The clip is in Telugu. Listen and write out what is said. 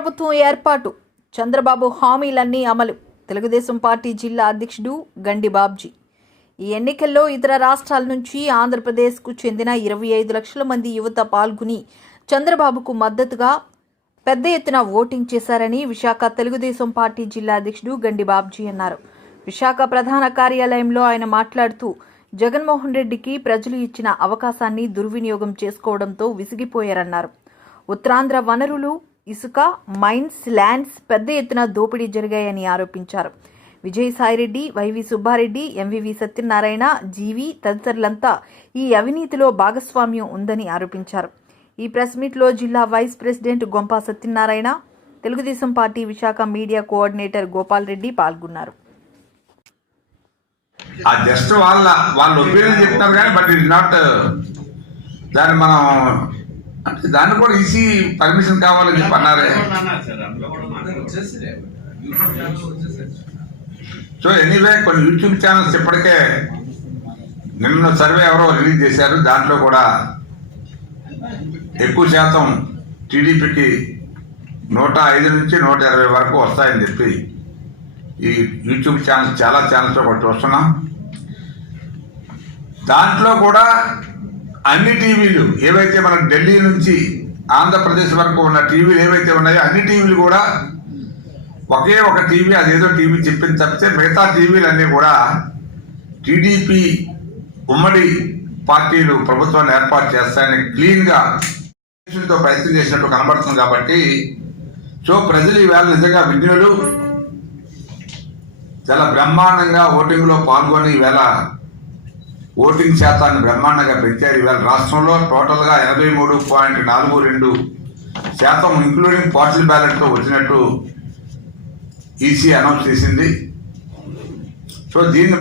ప్రభుత్వం ఏర్పాటు, చంద్రబాబు హామీలన్నీ అమలు. తెలుగుదేశం పార్టీ జిల్లా అధ్యక్షుడు గండి బాబ్జీ. ఈ ఎన్నికల్లో ఇతర రాష్ట్రాల నుంచి ఆంధ్రప్రదేశ్కు చెందిన 25 లక్షల మంది యువత పాల్గొని చంద్రబాబుకు మద్దతుగా పెద్ద ఎత్తున ఓటింగ్ చేశారని విశాఖ తెలుగుదేశం పార్టీ జిల్లా అధ్యక్షుడు గండి బాబ్జీ అన్నారు. విశాఖ ప్రధాన కార్యాలయంలో ఆయన మాట్లాడుతూ, జగన్మోహన్ రెడ్డికి ప్రజలు ఇచ్చిన అవకాశాన్ని దుర్వినియోగం చేసుకోవడంతో విసిగిపోయారన్నారు. ఉత్తరాంధ్ర వనరులు, ఇసుక, మైన్స్, ల్యాండ్స్ పెద్ద ఎత్తున దోపిడీ జరిగాయని ఆరోపించారు. Vijayasai Reddy, Y V Subba Reddy, M V V Satyanarayana, G V తదితరులంతా ఈ అవినీతిలో భాగస్వామ్యం ఉందని ఆరోపించారు. ఈ ప్రెస్ మీట్లో జిల్లా vice president Gompa Satyanarayana, Telugu Desam party Visakha media coordinator Gopal Reddy పాల్గొన్నారు. జస్ట్ వాళ్ళ ఒపీనియన్ చెప్తున్నారు కానీ బట్ ఇట్ నాట్ దాన్ని మనం అంటే దాన్ని కూడా ఈసీ పర్మిషన్ కావాలని చెప్పి అన్నారే. సో ఎనీవే కొన్ని యూట్యూబ్ ఛానల్స్ ఇప్పటికే నిన్న సర్వే ఎవరో రిలీజ్ చేశారు. దాంట్లో కూడా ఎక్కువ శాతం టీడీపీకి 105 నుంచి 120 వరకు వస్తాయని చెప్పి ఈ యూట్యూబ్ ఛానల్స్ చాలా ఛానల్స్ కూడా చూస్తున్నాం. దాంట్లో కూడా అన్ని టీవీలు ఏవైతే మన ఢిల్లీ నుంచి ఆంధ్రప్రదేశ్ వరకు ఉన్న టీవీలు ఏవైతే ఉన్నాయో అన్ని టీవీలు కూడా ఒకే ఒక టీవీ, అదేదో టీవీ చెప్పింది తప్పితే మిగతా టీవీలన్నీ కూడా టీడీపీ ఉమ్మడి పార్టీలు ప్రభుత్వాన్ని ఏర్పాటు చేస్తాయని క్లీన్గా ప్రయత్నం చేసినట్టు కనబడుతుంది. కాబట్టి సో ప్రజలు ఈవేళ నిజంగా విజ్ఞులు చాలా బ్రహ్మాండంగా ఓటింగ్లో పాల్గొని ఈవేళ ఓటింగ్ శాతాన్ని బ్రహ్మాండంగా పెంచారు. ఈవేళ రాష్ట్రంలో టోటల్గా 83.42% ఇంక్లూడింగ్ పోస్టల్ బ్యాలెట్తో వచ్చినట్టు ఈసీ అనౌన్స్ చేసింది. సో దీన్ని